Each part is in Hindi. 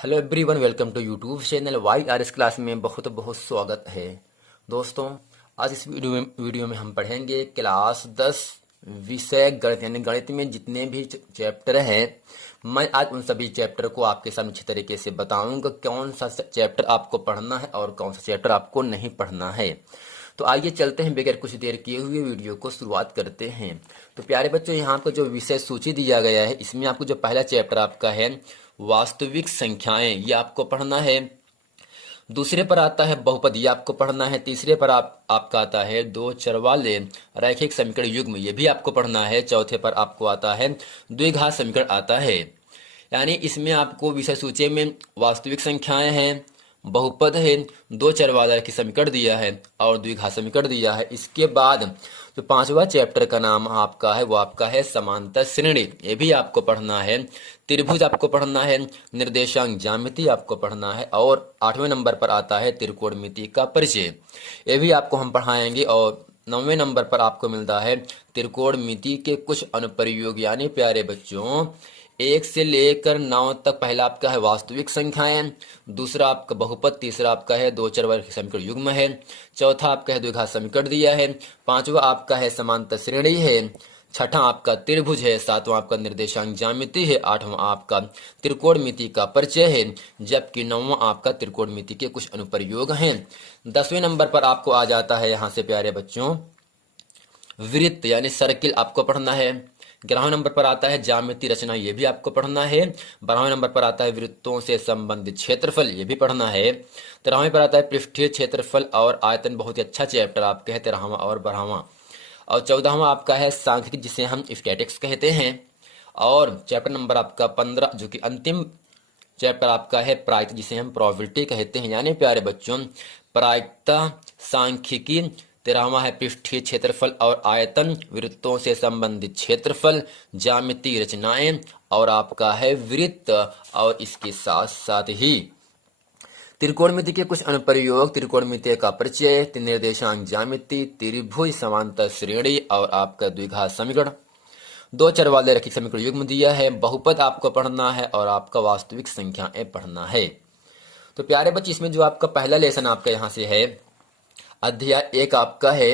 Hello everyone, welcome to YouTube channel Y R S class में बहुत बहुत स्वागत है। दोस्तों, आज इस वीडियो में हम पढ़ेंगे क्लास 10 विषय गणित, यानी गणित में जितने भी चैप्टर हैं। मैं आज उन सभी चैप्टर को आपके सामने अच्छी तरीके से बताऊंगा कौन सा चैप्टर आपको पढ़ना है और कौन सा चैप्टर आपको नहीं पढ़ना है। तो आइए चलते हैं, बगैर कुछ देर किए हुए वीडियो को शुरुआत करते हैं। तो प्यारे बच्चों, यहाँ आपको जो विषय सूची दिया गया है, इसमें आपको जो पहला चैप्टर आपका है वास्तविक संख्याएं, ये आपको पढ़ना है। दूसरे पर आता है बहुपद, ये आपको पढ़ना है। तीसरे पर आपका आता है दो चर वाले रैखिक समीकरण युग्म, ये भी आपको पढ़ना है। चौथे पर आपको आता है द्विघात समीकरण आता है। यानी इसमें आपको विषय सूची में वास्तविक संख्याएं हैं, बहुपद है, दो चर वाला की समीकरण दिया है और द्विघात समीकरण दिया है। इसके बाद जो पांचवा चैप्टर का नाम आपका है वो आपका है समांतर श्रेणी, ये भी आपको पढ़ना है। त्रिभुज आपको पढ़ना है, निर्देशांक ज्यामिति आपको पढ़ना है और 8वें नंबर पर आता है त्रिकोणमिति का परिचय, ये भी आपको हम पढ़ाएंगे। और 9वें नंबर पर आपको मिलता है त्रिकोणमिति के कुछ अनुप्रयोग। यानी प्यारे बच्चों, 1 से लेकर 9 तक पहला आपका है वास्तविक संख्याएं, दूसरा आपका बहुपद, तीसरा आपका है दो चर वाले समीकरण युग्म है, चौथा आपका है द्विघात समीकरण दिया है, पांचवा आपका है समांतर श्रेणी है, छठा आपका त्रिभुज है, सातवां आपका निर्देशांक ज्यामिति है, आठवां आपका त्रिकोणमिति का परिचय है, जबकि नौवां आपका त्रिकोणमिति के कुछ अनुप्रयोग हैं। 10वें नंबर पर आपको आ जाता है यहाँ से प्यारे बच्चों वृत्त, यानी सर्किल आपको पढ़ना है। 11वें नंबर पर आता है ज्यामिति रचना, ये भी आपको पढ़ना है। 12वें नंबर पर आता है वृत्तों से संबंधित क्षेत्रफल, ये भी पढ़ना है। 13वें पर आता है पृष्ठीय क्षेत्रफल और आयतन, बहुत ही अच्छा चैप्टर आपके है 13वां और 12वां। और 14वां आपका है सांख्यिकी, जिसे हम स्टैटिक्स कहते हैं। और चैप्टर नंबर आपका 15 जो कि अंतिम चैप्टर आपका है प्रायिकता, जिसे हम प्रोबेबिलिटी कहते हैं। यानी प्यारे बच्चों, प्रायिकता, सांख्यिकी, 13वां है पृष्ठीय क्षेत्रफल और आयतन, वृत्तों से संबंधित क्षेत्रफल, ज्यामिति रचनाएं और आपका है वृत्त, और इसके साथ साथ ही त्रिकोणमिति के कुछ अनुप्रयोग, त्रिकोणमिति का परिचय, निर्देशांक ज्यामिति, त्रिभुज, समांतर श्रेणी और आपका द्विघात समीकरण, दो चर वाले रैखिक समीकरण युग्म दिया है, बहुपद आपको पढ़ना है और आपका वास्तविक संख्याएं पढ़ना है। तो प्यारे बच्चे, इसमें जो आपका पहला लेसन आपका यहाँ से है अध्याय 1 आपका है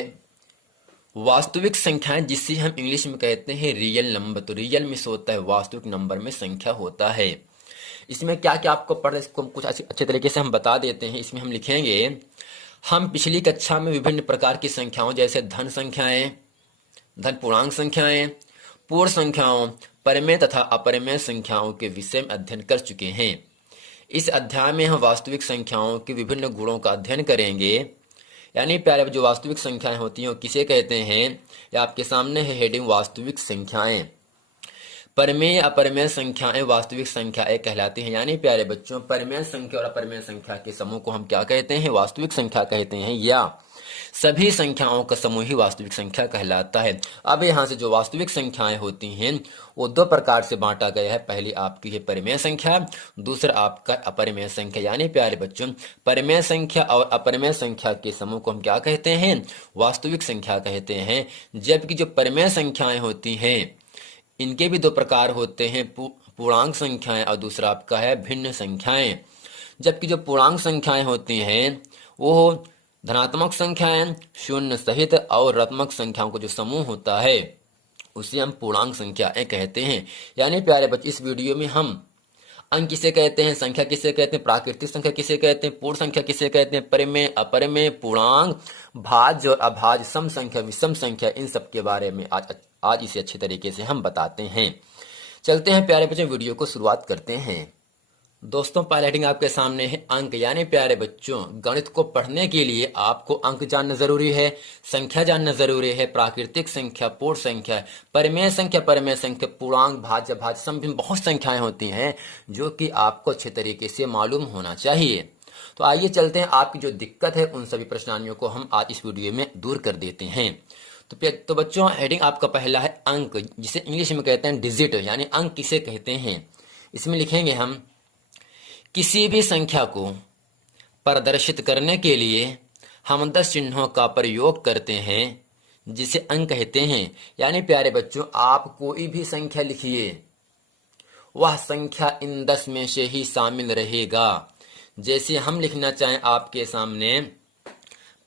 वास्तविक संख्याएं, जिसे हम इंग्लिश में कहते हैं रियल नंबर। तो रियल में से होता है वास्तविक नंबर में संख्या होता है। इसमें क्या क्या आपको पढ़ना, इसको कुछ अच्छे तरीके से हम बता देते हैं। इसमें हम लिखेंगे, हम पिछली कक्षा में विभिन्न प्रकार की संख्याओं जैसे धन संख्याएं, धन पूर्णांक संख्याएं, पूर्ण संख्याओं, परिमेय तथा अपरिमेय संख्याओं के विषय में अध्ययन कर चुके हैं। इस अध्याय में हम वास्तविक संख्याओं के विभिन्न गुणों का अध्ययन करेंगे। यानी प्यारे जो वास्तविक संख्याएं होती हैं वो किसे कहते हैं, या आपके सामने है हेडिंग वास्तविक संख्याएं। परिमेय अपरिमेय संख्याएं वास्तविक संख्याएं कहलाती हैं। यानी प्यारे बच्चों, परिमेय संख्या और अपरिमेय संख्या के समूह को हम क्या कहते हैं, वास्तविक संख्या कहते हैं, या सभी संख्याओं का समूह ही वास्तविक संख्या कहलाता है। अब यहाँ से जो वास्तविक संख्याएं होती हैं वो दो प्रकार से बांटा गया है। पहली आपकी है परिमेय संख्या, दूसरा आपका अपरिमेय संख्या। यानी प्यारे बच्चों, परिमेय संख्या और अपरिमेय संख्या के समूह को हम क्या कहते हैं, वास्तविक संख्या कहते हैं। जबकि जो परिमेय संख्याएं होती हैं इनके भी दो प्रकार होते हैं, पूर्णांक संख्याएं और दूसरा आपका है भिन्न संख्याएं। जबकि जो पूर्णांक संख्याएं होती हैं वो धनात्मक संख्याएं शून्य सहित और ऋणात्मक संख्याओं का जो समूह होता है उसे हम पूर्णांक संख्याएं कहते हैं। यानी प्यारे बच्चे, इस वीडियो में हम अंक किसे कहते हैं, संख्या किसे कहते हैं, प्राकृतिक संख्या किसे कहते हैं, पूर्ण संख्या किसे कहते हैं, परिमेय अपरिमेय, पूर्णांक, भाज्य और अभाज्य, सम संख्या विषम संख्या, इन सब के बारे में आज इसे अच्छे तरीके से हम बताते हैं। चलते हैं प्यारे बच्चों, वीडियो को शुरुआत करते हैं। दोस्तों, पहला हेडिंग आपके सामने है अंक। यानी प्यारे बच्चों, गणित को पढ़ने के लिए आपको अंक जानना जरूरी है, संख्या जानना जरूरी है। प्राकृतिक संख्या, पूर्ण संख्या, परिमेय संख्या, परिमेय संख्या, पूर्णांक, भाज्य, भाज्य, सम, बहुत संख्याएं होती हैं जो कि आपको अच्छे तरीके से मालूम होना चाहिए। तो आइए चलते हैं, आपकी जो दिक्कत है उन सभी परेशानियों को हम आज इस वीडियो में दूर कर देते हैं। तो बच्चों, हेडिंग आपका पहला है अंक, जिसे इंग्लिश में कहते हैं डिजिट, यानी अंक किसे कहते हैं। इसमें लिखेंगे हम, किसी भी संख्या को प्रदर्शित करने के लिए हम 10 चिन्हों का प्रयोग करते हैं जिसे अंक कहते हैं। यानी प्यारे बच्चों, आप कोई भी संख्या लिखिए, वह संख्या इन 10 में से ही शामिल रहेगा। जैसे हम लिखना चाहें आपके सामने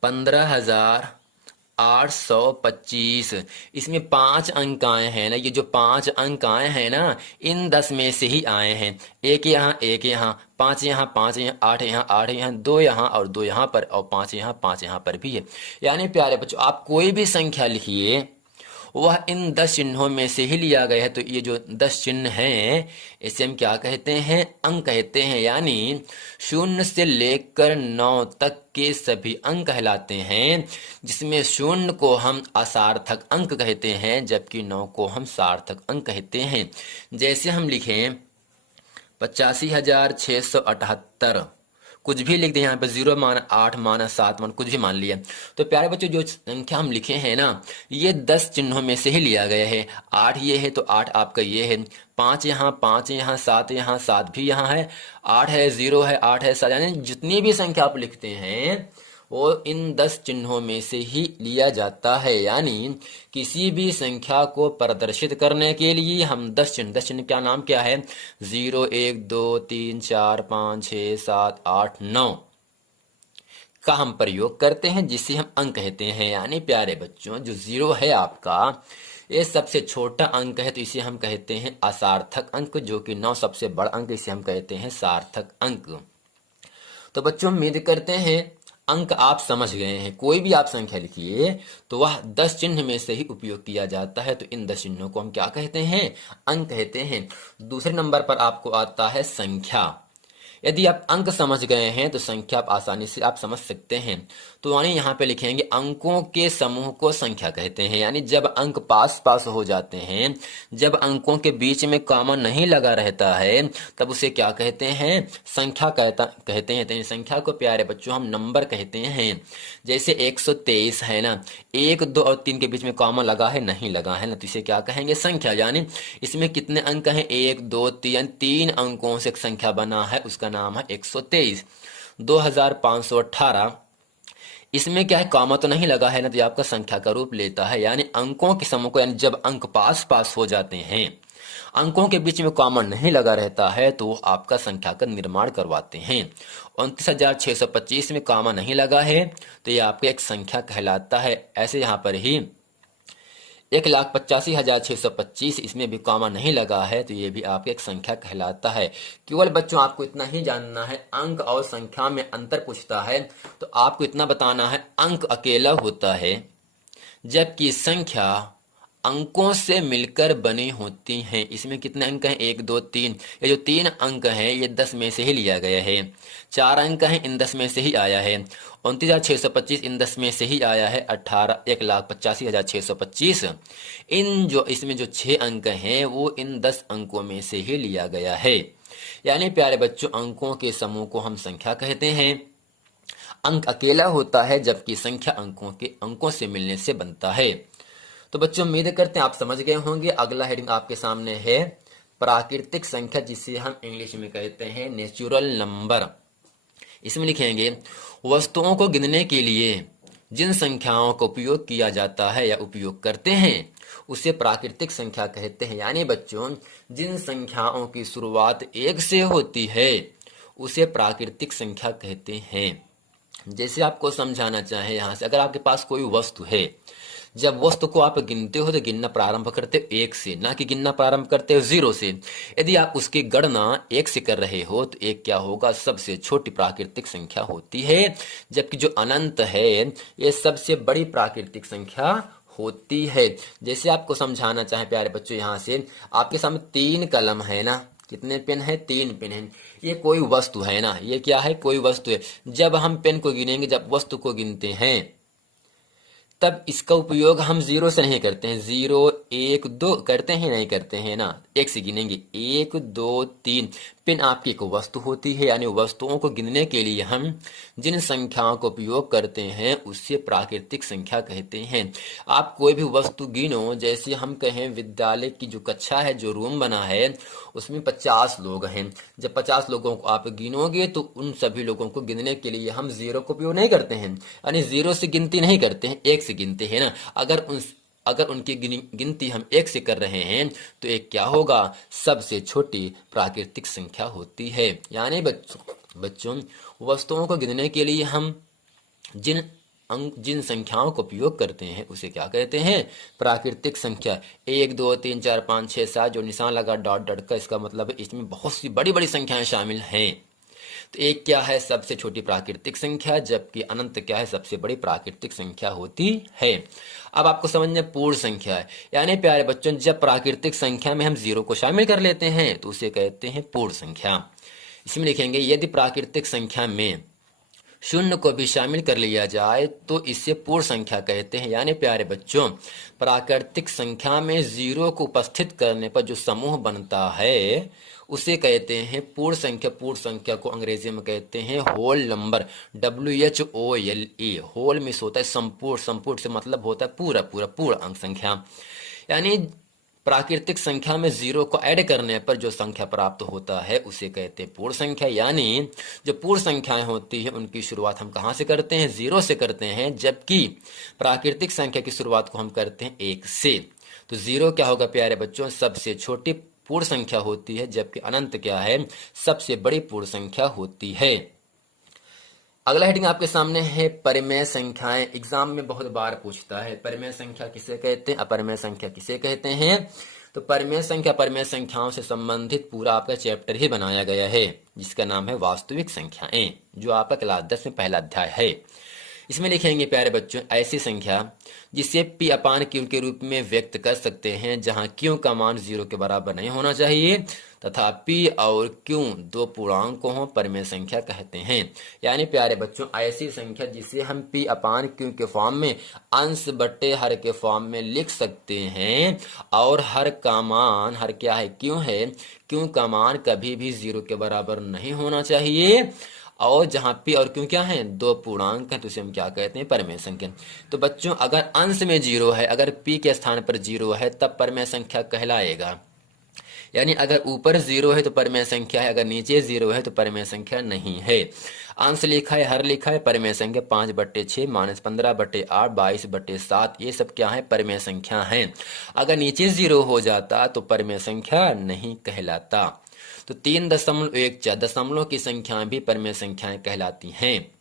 15,825, इसमें 5 अंक आए हैं ना, ये जो 5 अंक आए हैं ना, इन 10 में से ही आए हैं। एक यहाँ, एक यहाँ, 5 यहाँ, 5 यहाँ, 8 यहाँ, 8 यहाँ, 2 यहाँ और 2 यहाँ पर, और 5 यहाँ, 5 यहाँ पर भी है। यानी प्यारे बच्चों, आप कोई भी संख्या लिखिए वह इन 10 चिन्हों में से ही लिया गया है। तो ये जो 10 चिन्ह हैं इसे हम क्या कहते हैं? अंक कहते हैं। यानी 0 से लेकर 9 तक के सभी अंक कहलाते हैं, जिसमें 0 को हम असार्थक अंक कहते हैं जबकि 9 को हम सार्थक अंक कहते हैं। जैसे हम लिखें 85,678, कुछ भी लिख दें, यहाँ पे 0 माना, 8 माना, 7 माना, कुछ भी मान लिया। तो प्यारे बच्चों, जो संख्या हम लिखे हैं ना, ये 10 चिन्हों में से ही लिया गया है। 8 ये है तो 8 आपका ये है, 5 यहाँ, 5 यहाँ, 7 यहाँ, 7 भी यहाँ है, 8 है, 0 है, 8 है, 7, यानी जितनी भी संख्या आप लिखते हैं वो इन 10 चिन्हों में से ही लिया जाता है। यानी किसी भी संख्या को प्रदर्शित करने के लिए हम 10 चिन्ह का नाम क्या है? 0, 1, 2, 3, 4, 5, 6, 7, 8, 9 का हम प्रयोग करते हैं, जिसे हम अंक कहते हैं। यानी प्यारे बच्चों, जो 0 है आपका, ये सबसे छोटा अंक है तो इसे हम कहते हैं असार्थक अंक, जो कि 9 सबसे बड़ा अंक, इसे हम कहते हैं सार्थक अंक। तो बच्चों, उम्मीद करते हैं अंक आप समझ गए हैं। कोई भी आप संख्या लिखिए तो वह 10 चिन्ह में से ही उपयोग किया जाता है। तो इन 10 चिन्हों को हम क्या कहते हैं? अंक कहते हैं। दूसरे नंबर पर आपको आता है संख्या। यदि आप अंक समझ गए हैं तो संख्या आप आसानी से आप समझ सकते हैं। तो यानी यहाँ पे लिखेंगे अंकों के समूह को संख्या कहते हैं। यानी जब अंक पास पास हो जाते हैं, जब अंकों के बीच में कॉमा नहीं लगा रहता है, तब उसे क्या कहते हैं? संख्या कहते हैं। तो संख्या को प्यारे बच्चों हम नंबर कहते हैं। जैसे 123 है ना, 1, 2 और 3 के बीच में कॉमा लगा है, नहीं लगा है ना, तो इसे क्या कहेंगे? संख्या। यानी इसमें कितने अंक हैं? 1, 2, 3 अंकों से एक संख्या बना है, उसका नाम है 123। 2518, इसमें क्या है? कॉमा तो नहीं लगा है ना, तो ये आपका संख्या का रूप लेता है। यानी अंकों के समूह को, यानी जब अंक पास पास हो जाते हैं, अंकों के बीच में कॉमा नहीं लगा रहता है, तो वो आपका संख्या का निर्माण करवाते हैं। 29,625 में कॉमा नहीं लगा है तो ये आपका एक संख्या कहलाता है। ऐसे यहाँ पर ही 1,85,625, इसमें भी कॉमा नहीं लगा है तो ये भी आपकी एक संख्या कहलाता है। केवल बच्चों आपको इतना ही जानना है, अंक और संख्या में अंतर पूछता है तो आपको इतना बताना है, अंक अकेला होता है जबकि संख्या अंकों से मिलकर बनी होती हैं। इसमें कितने अंक हैं? 1, 2, 3। ये जो 3 अंक हैं ये 10 में से ही लिया गया है। 4 अंक हैं, इन 10 में से ही आया है। 29,625 इन 10 में से ही आया है। 1,85,625 इसमें जो 6 अंक हैं वो इन 10 अंकों में से ही लिया गया है। यानी प्यारे बच्चों, अंकों के समूह को हम संख्या कहते हैं। अंक अकेला होता है जबकि संख्या अंकों से मिलने से बनता है। तो बच्चों, उम्मीद करते हैं आप समझ गए होंगे। अगला हेडिंग आपके सामने है प्राकृतिक संख्या, जिसे हम इंग्लिश में कहते हैं नेचुरल नंबर। इसमें लिखेंगे वस्तुओं को गिनने के लिए जिन संख्याओं का उपयोग किया जाता है या उपयोग करते हैं उसे प्राकृतिक संख्या कहते हैं। यानी बच्चों, जिन संख्याओं की शुरुआत 1 से होती है उसे प्राकृतिक संख्या कहते हैं। जैसे आपको समझाना चाहे, यहाँ से अगर आपके पास कोई वस्तु है, जब वस्तु को आप गिनते हो तो गिनना प्रारंभ करते हो 1 से, ना कि गिनना प्रारंभ करते हो 0 से। यदि आप उसकी गणना 1 से कर रहे हो तो 1 क्या होगा? सबसे छोटी प्राकृतिक संख्या होती है, जबकि जो अनंत है ये सबसे बड़ी प्राकृतिक संख्या होती है। जैसे आपको समझाना चाहे प्यारे बच्चों, यहाँ से आपके सामने 3 कलम है ना, कितने पेन है? 3 पेन है। ये कोई वस्तु है ना, ये क्या है? कोई वस्तु है। जब हम पेन को गिनेंगे, जब वस्तु को गिनते हैं, तब इसका उपयोग हम 0 से नहीं करते हैं। 0, 1, 2 करते हैं? नहीं करते हैं ना, 1 से गिनेंगे। 1, 2, 3। पेन आपकी एक वस्तु होती है। यानी वस्तुओं को गिनने के लिए हम जिन संख्याओं का उपयोग करते हैं उससे प्राकृतिक संख्या कहते हैं। आप कोई भी वस्तु गिनो, जैसे हम कहें विद्यालय की जो कक्षा है, जो रूम बना है, उसमें 50 लोग हैं। जब 50 लोगों को आप गिनोगे तो उन सभी लोगों को गिनने के लिए हम 0 का उपयोग नहीं करते हैं, यानी 0 से गिनती नहीं करते हैं, 1 से गिनते हैं ना। अगर उनकी गिनती हम 1 से कर रहे हैं तो एक क्या होगा, सबसे छोटी प्राकृतिक संख्या होती है। यानी बच्चों वस्तुओं को गिनने के लिए हम जिन संख्याओं का उपयोग करते हैं उसे क्या कहते हैं, प्राकृतिक संख्या। 1 2 3 4 5 6 7 जो निशान लगा डॉट डॉट का, इसका मतलब है इसमें बहुत सी बड़ी बड़ी संख्याएं शामिल हैं। तो एक क्या है, सबसे छोटी प्राकृतिक संख्या, जबकि अनंत क्या है, सबसे बड़ी प्राकृतिक संख्या होती है। अब आपको समझना पूर्ण संख्या है, यानी प्यारे बच्चों जब प्राकृतिक संख्या में हम 0 को शामिल कर लेते हैं तो उसे कहते हैं पूर्ण संख्या। इसमें लिखेंगे यदि प्राकृतिक संख्या में 0 को भी शामिल कर लिया जाए तो इसे पूर्ण संख्या कहते हैं। यानी प्यारे बच्चों प्राकृतिक संख्या में 0 को उपस्थित करने पर जो समूह बनता है उसे कहते हैं पूर्ण संख्या। पूर्ण संख्या को अंग्रेजी में कहते हैं होल नंबर, WHOLE। होल मिस होता है संपूर्ण, संपूर्ण से मतलब होता है पूरा पूरा, पूर्ण अंक संख्या। यानी प्राकृतिक संख्या में 0 को ऐड करने पर जो संख्या प्राप्त होता है उसे कहते हैं पूर्ण संख्या। यानी जो पूर्ण संख्याएं होती है उनकी शुरुआत हम कहाँ से करते हैं, 0 से करते हैं, जबकि प्राकृतिक संख्या की शुरुआत को हम करते हैं 1 से। तो 0 क्या होगा प्यारे बच्चों, सबसे छोटी पूर्ण संख्या होती है, जबकि अनंत क्या है, सबसे बड़ी पूर्ण संख्या होती है। अगला हेडिंग आपके सामने है परिमेय संख्याएं। एग्जाम में बहुत बार पूछता है परिमेय संख्या किसे कहते हैं, अपरिमेय संख्या किसे कहते हैं। तो परिमेय संख्या, परिमेय संख्याओं से संबंधित पूरा आपका चैप्टर ही बनाया गया है जिसका नाम है वास्तविक संख्याएं, जो आपका क्लास 10 में पहला अध्याय है। इसमें लिखेंगे प्यारे बच्चों ऐसी संख्या जिसे P अपान Q के रूप में व्यक्त कर सकते हैं जहां Q का मान 0 के बराबर नहीं होना चाहिए तथा P और Q दो पूर्णांक हों, परिमेय संख्या कहते हैं। यानी प्यारे बच्चों ऐसी संख्या जिसे हम P अपान Q के फॉर्म में अंश बट्टे हर के फॉर्म में लिख सकते हैं और हर का मान, हर क्या है, Q है, Q का मान कभी भी 0 के बराबर नहीं होना चाहिए और जहां P और Q क्या है, दो पूर्णांक है, तो उसे हम क्या कहते हैं, परिमेय संख्या। तो बच्चों अगर अंश में 0 है, अगर P के स्थान पर 0 है तब परिमेय संख्या कहलाएगा। यानी अगर ऊपर 0 है तो परिमेय संख्या है, अगर नीचे 0 है तो परिमेय संख्या नहीं है। अंश लिखा है, हर लिखा है, परिमेय संख्या 5/6 - 15/8 22/7 ये सब क्या है, परिमेय संख्या है। अगर नीचे 0 हो जाता तो परिमेय संख्या नहीं कहलाता। तो 3.14 दशमलव की संख्याएं भी परिमेय संख्याएं कहलाती हैं।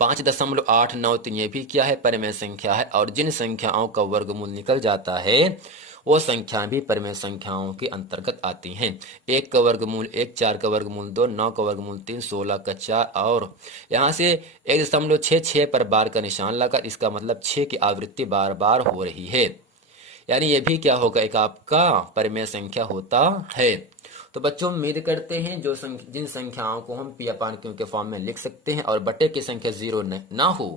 5.893 ये भी क्या है, परिमेय संख्या है। और जिन संख्याओं का वर्गमूल निकल जाता है वो संख्याएं भी परिमेय संख्याओं के अंतर्गत आती हैं। 1 का वर्गमूल 1, 4 का वर्गमूल 2, 9 का वर्गमूल 3, 16 का 4 और यहाँ से 1.66 पर बार का निशान लगा, इसका मतलब 6 की आवृत्ति बार बार हो रही है। यानी ये भी क्या होगा, एक आपका परिमेय संख्या होता है। तो बच्चों उम्मीद करते हैं जिन संख्याओं को हम P अपान Q के फॉर्म में लिख सकते हैं और बटे की संख्या 0 ना हो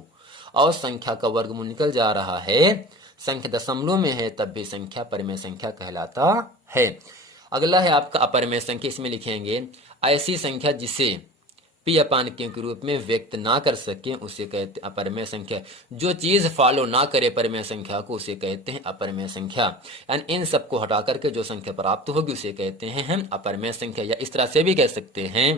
और संख्या का वर्गमूल निकल जा रहा है, संख्या दशमलव में है, तब भी संख्या परिमेय संख्या कहलाता है। अगला है आपका अपरिमेय संख्या। इसमें लिखेंगे ऐसी संख्या जिसे P अपान Q के रूप में व्यक्त ना कर सके उसे कहते हैं अपरिमेय संख्या। जो चीज फॉलो ना करे परिमेय संख्या को उसे कहते हैं अपरिमेय संख्या। यानी इन सबको हटा करके जो संख्या प्राप्त होगी उसे कहते हैं हम अपरिमेय संख्या। या इस तरह से भी कह सकते हैं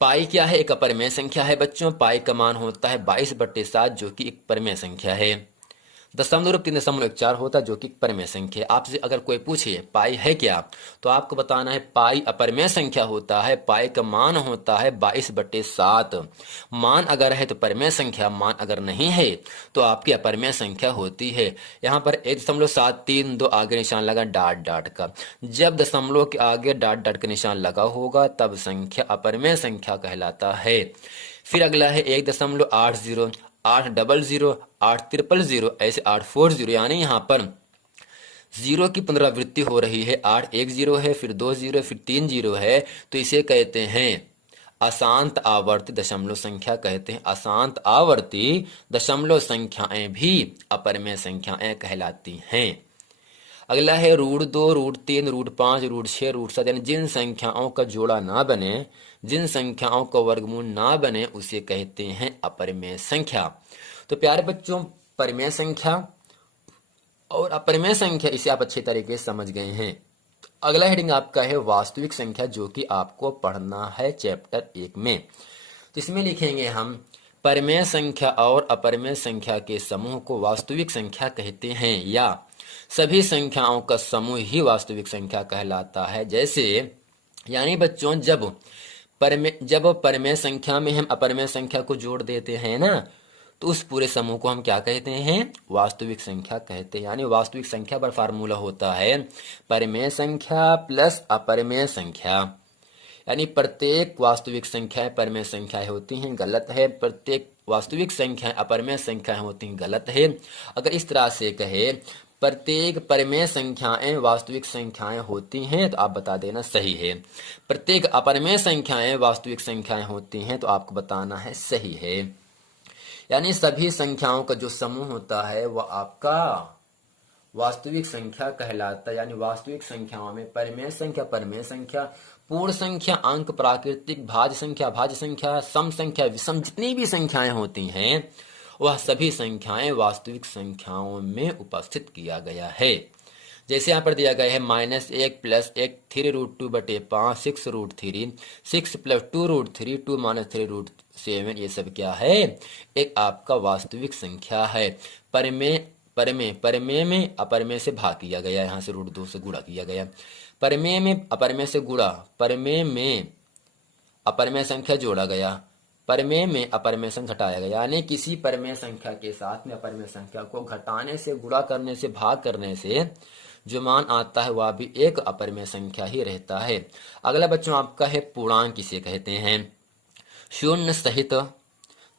पाई क्या है, एक अपरिमेय संख्या है बच्चों। पाई का मान होता है 22/7 जो कि एक परिमेय संख्या है। 3.14 होता है जो कि परिमेय संख्या। आपसे अगर कोई पूछे पाई है क्या, तो आपको बताना है पाई अपरिमेय संख्या होता है। पाई का मान होता है 22/7। मान अगर है तो परिमेय संख्या, मान अगर नहीं है तो आपकी अपरिमेय संख्या होती है। यहाँ पर 1.732 आगे निशान लगा डॉट डॉट का। जब दशमलव के आगे डॉट डॉट का निशान लगा होगा तब संख्या अपरिमेय संख्या कहलाता है। फिर अगला है 1.80, 800, 800, ऐसे 840। यानी यहाँ पर 0 की पुनरावृत्ति हो रही है। 8 एक 0 है, फिर 2 0, फिर 3 0 है, तो इसे कहते हैं अशांत आवर्ती दशमलव संख्या कहते हैं। अशांत आवर्ती दशमलव संख्याएं भी अपरिमेय संख्याएं कहलाती हैं। अगला है √2, √3, √5, √6, √7। यानी जिन संख्याओं का जोड़ा ना बने, जिन संख्याओं का वर्गमूल ना बने उसे कहते हैं अपरिमेय संख्या। तो प्यारे बच्चों परिमेय संख्या और अपरिमेय संख्या इसे आप अच्छे तरीके से समझ गए हैं। अगला हेडिंग आपका है वास्तविक संख्या, जो कि आपको पढ़ना है चैप्टर 1 में। तो इसमें लिखेंगे हम परिमेय संख्या और अपरिमेय संख्या के समूह को वास्तविक संख्या कहते हैं, या सभी संख्याओं का समूह ही वास्तविक संख्या कहलाता है। जैसे यानी बच्चों जब परिमेय संख्या में हम अपरिमेय संख्या को जोड़ देते हैं ना, तो उस पूरे समूह को हम क्या कहते हैं? वास्तविक संख्या कहते हैं। यानी वास्तविक संख्या पर फार्मूला होता है परिमेय संख्या प्लस अपरिमेय संख्या। यानी प्रत्येक वास्तविक संख्याएं परिमेय संख्याएं होती हैं, गलत है। प्रत्येक वास्तविक संख्याएं अपरिमेय संख्याएं होती हैं, गलत है। अगर इस तरह से कहे प्रत्येक परिमेय संख्याएं वास्तविक संख्याएं होती हैं, तो आप बता देना सही है। प्रत्येक अपरिमेय संख्याएं वास्तविक संख्याएं होती हैं, तो आपको बताना है सही है। यानी सभी संख्याओं का जो समूह होता है वह आपका वास्तविक संख्या कहलाता है। यानी वास्तविक संख्याओं में परिमेय संख्या, पूर्ण संख्या, अंक, प्राकृतिक, भाज्य संख्या, सम संख्या, विषम, जितनी भी संख्याएं होती हैं वह सभी संख्याएं वास्तविक संख्याओं में उपस्थित किया गया है। जैसे यहाँ पर दिया गया है -1 + 1 3√2/5 6√3 6 + 2√3 2 - 3√7। ये सब क्या है? एक आपका वास्तविक संख्या है। परिमेय में अपरिमेय से भाग किया गया, यहाँ से √2 से गुणा किया गया। परिमेय में अपरिमेय से गुणा, परिमेय में अपरिमेय संख्या जोड़ा गया, परिमेय में अपरिमेय संख्या घटाया गया। यानी किसी परिमेय संख्या के साथ में अपरिमेय संख्या को घटाने से, गुणा करने से, भाग करने से जो मान आता है वह भी एक अपरिमेय संख्या ही रहता है। अगला बच्चों आपका है पूर्णांक किसे कहते हैं? शून्य सहित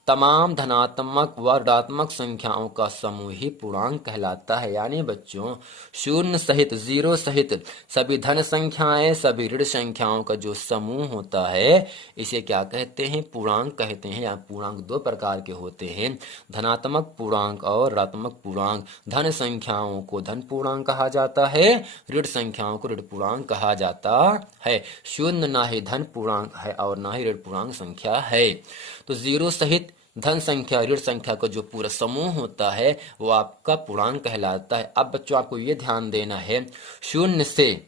तमाम धनात्मक व ऋणात्मक संख्याओं का समूह ही पूर्णांक कहलाता है। यानी बच्चों शून्य सहित, 0 सहित सभी धन संख्याएं, सभी ऋण संख्याओं का जो समूह होता है इसे क्या कहते हैं? पूर्णांक कहते हैं। या पूर्णांक दो प्रकार के होते हैं, धनात्मक पूर्णांक और ऋणात्मक पूर्णांक। धन संख्याओं को धन पूर्णांक कहा जाता है, ऋण संख्याओं को ऋण पूर्णांक कहा जाता है। शून्य ना ही धन पूर्णांक है और ना ही ऋण पूर्णांक संख्या है। तो 0 सहित धन संख्या, ऋण संख्या का जो पूरा समूह होता है वो आपका पूर्णांक कहलाता है। अब बच्चों आपको ये ध्यान देना है, शून्य से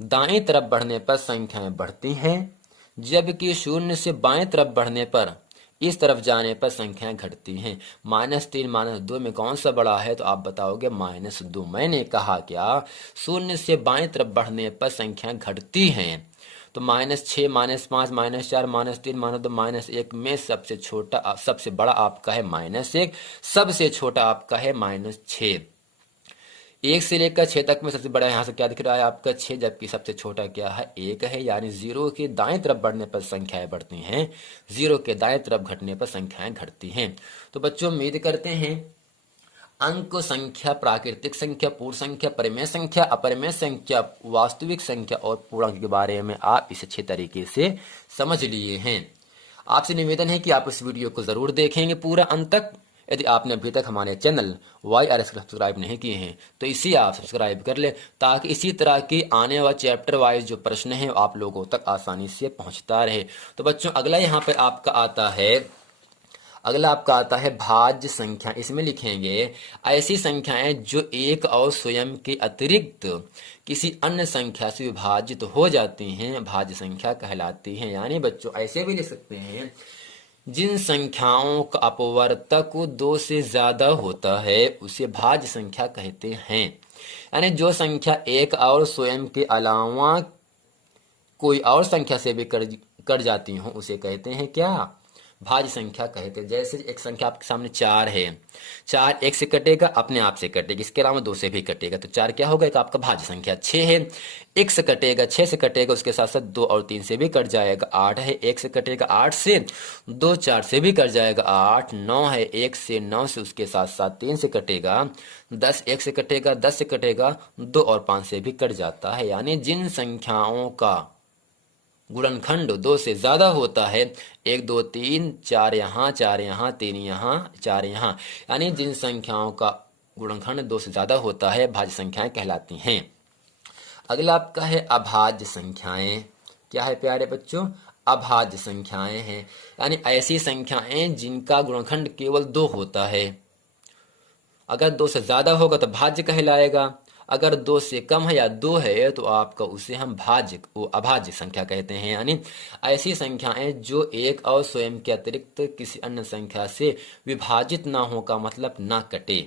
दाएं तरफ बढ़ने पर संख्याएं बढ़ती हैं, जबकि शून्य से बाएं तरफ बढ़ने पर, इस तरफ जाने पर संख्याएं घटती हैं। -3 -2 में कौन सा बड़ा है? तो आप बताओगे -2। मैंने कहा क्या? शून्य से बाएं तरफ बढ़ने पर संख्याएं घटती हैं। तो -6 -5 -4 -3 -2 -1 में सबसे छोटा, सबसे बड़ा आपका है -1, सबसे छोटा आपका है -6। 1 से लेकर 6 तक में सबसे बड़ा यहाँ से क्या दिख रहा है? आपका 6, जबकि सबसे छोटा क्या है? 1 है। यानी 0 के दाएं तरफ बढ़ने पर संख्याएं बढ़ती हैं, 0 के दाएं तरफ घटने पर संख्याएं घटती हैं। तो बच्चों उम्मीद करते हैं अंक संख्या, प्राकृतिक संख्या, पूर्ण संख्या, परिमेय संख्या, अपरिमेय संख्या, वास्तविक संख्या और पूर्णांक के बारे में आप इसे अच्छे तरीके से समझ लिए हैं। आपसे निवेदन है कि आप इस वीडियो को जरूर देखेंगे पूरा अंत तक। यदि आपने अभी तक हमारे चैनल YRS को सब्सक्राइब नहीं किए हैं तो इसी आप सब्सक्राइब कर ले, ताकि इसी तरह की आने वाले चैप्टर वाइज जो प्रश्न हैं आप लोगों तक आसानी से पहुंचता रहे। तो बच्चों अगला यहाँ पर आपका आता है भाज्य संख्या। इसमें लिखेंगे ऐसी संख्याएं जो एक और स्वयं के अतिरिक्त किसी अन्य संख्या से विभाजित हो जाती हैं, भाज्य संख्या कहलाती हैं। यानी बच्चों ऐसे भी लिख सकते हैं, जिन संख्याओं का अपवर्तक 2 से ज्यादा होता है उसे भाज्य संख्या कहते हैं। यानी जो संख्या एक और स्वयं के अलावा कोई और संख्या से भी कट जाती हो उसे कहते हैं क्या? भाज्य संख्या कहते हैं। जैसे एक संख्या आपके सामने 4 है, 4 1 से कटेगा, अपने आप से कटेगा, इसके अलावा 2 से भी कटेगा, तो 4 क्या होगा? एक आपका भाज्य संख्या। 6 है, 1 से कटेगा, 6 से कटेगा, उसके साथ साथ 2 और 3 से भी कट जाएगा। 8 है, 1 से कटेगा, 8 से 2 4 से भी कट जाएगा 8। 9 है, 1 से 9 से उसके साथ साथ 3 से कटेगा। 10 1 से कटेगा, 10 से कटेगा, 2 और 5 से भी कट जाता है। यानी जिन संख्याओं का गुणनखंड 2 से ज्यादा होता है, 1 2 3 4 यहाँ, 4 यहाँ, 3 यहाँ, 4 यहाँ, यानी जिन संख्याओं का गुणनखंड 2 से ज्यादा होता है भाज्य संख्याएं कहलाती हैं। अगला आपका है अभाज्य संख्याएं। क्या है प्यारे बच्चों? अभाज्य संख्याएं हैं, यानी ऐसी संख्याएं जिनका गुणनखंड केवल 2 होता है। अगर 2 से ज्यादा होगा तो भाज्य कहलाएगा, अगर 2 से कम है या 2 है तो आपका उसे हम अभाज्य संख्या कहते हैं। यानी ऐसी संख्याएं जो एक और स्वयं के अतिरिक्त किसी अन्य संख्या से विभाजित ना हो का मतलब ना कटे,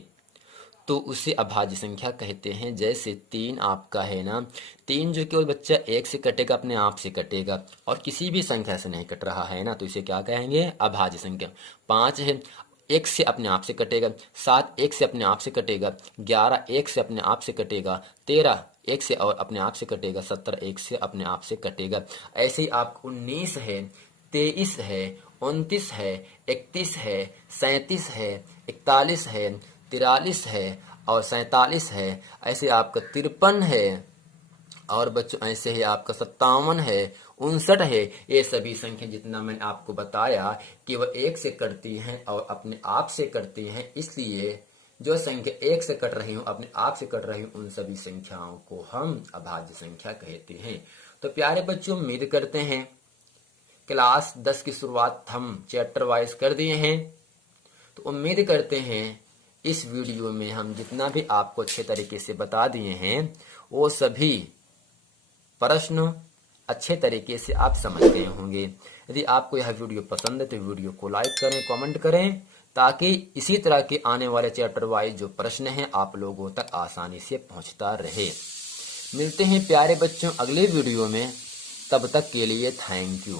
तो उसे अभाज्य संख्या कहते हैं। जैसे 3 आपका है ना, 3 जो केवल बच्चा 1 से कटेगा, अपने आप से कटेगा और किसी भी संख्या से नहीं कट रहा है ना, तो इसे क्या कहेंगे? अभाज्य संख्या। 5 है, 1 से अपने आप से कटेगा, 7 1 से अपने आप से कटेगा, 11 1 से अपने आप से कटेगा, 13 1 से और अपने आप से कटेगा, 17 1 से अपने आप से कटेगा। ऐसे ही आप 19 है, 23 है, 29 है, 31 है, 37 है, 41 है, 43 है और 47 है। ऐसे आपका 53 है और बच्चों ऐसे ही आपका 57 है, 59 है। ये सभी संख्या जितना मैंने आपको बताया कि वह 1 से कटती हैं और अपने आप से कटती हैं, इसलिए जो संख्या 1 से कट रही हूँ, अपने आप से कट रही हूँ, उन सभी संख्याओं को हम अभाज्य संख्या कहते हैं। तो प्यारे बच्चों, उम्मीद करते हैं क्लास 10 की शुरुआत हम चैप्टर वाइज कर दिए हैं। तो उम्मीद करते हैं इस वीडियो में हम जितना भी आपको अच्छे तरीके से बता दिए हैं वो सभी प्रश्न अच्छे तरीके से आप समझ गए होंगे। यदि आपको यह वीडियो पसंद है तो वीडियो को लाइक करें, कमेंट करें, ताकि इसी तरह के आने वाले चैप्टर वाइज जो प्रश्न हैं आप लोगों तक आसानी से पहुंचता रहे। मिलते हैं प्यारे बच्चों अगले वीडियो में, तब तक के लिए थैंक यू।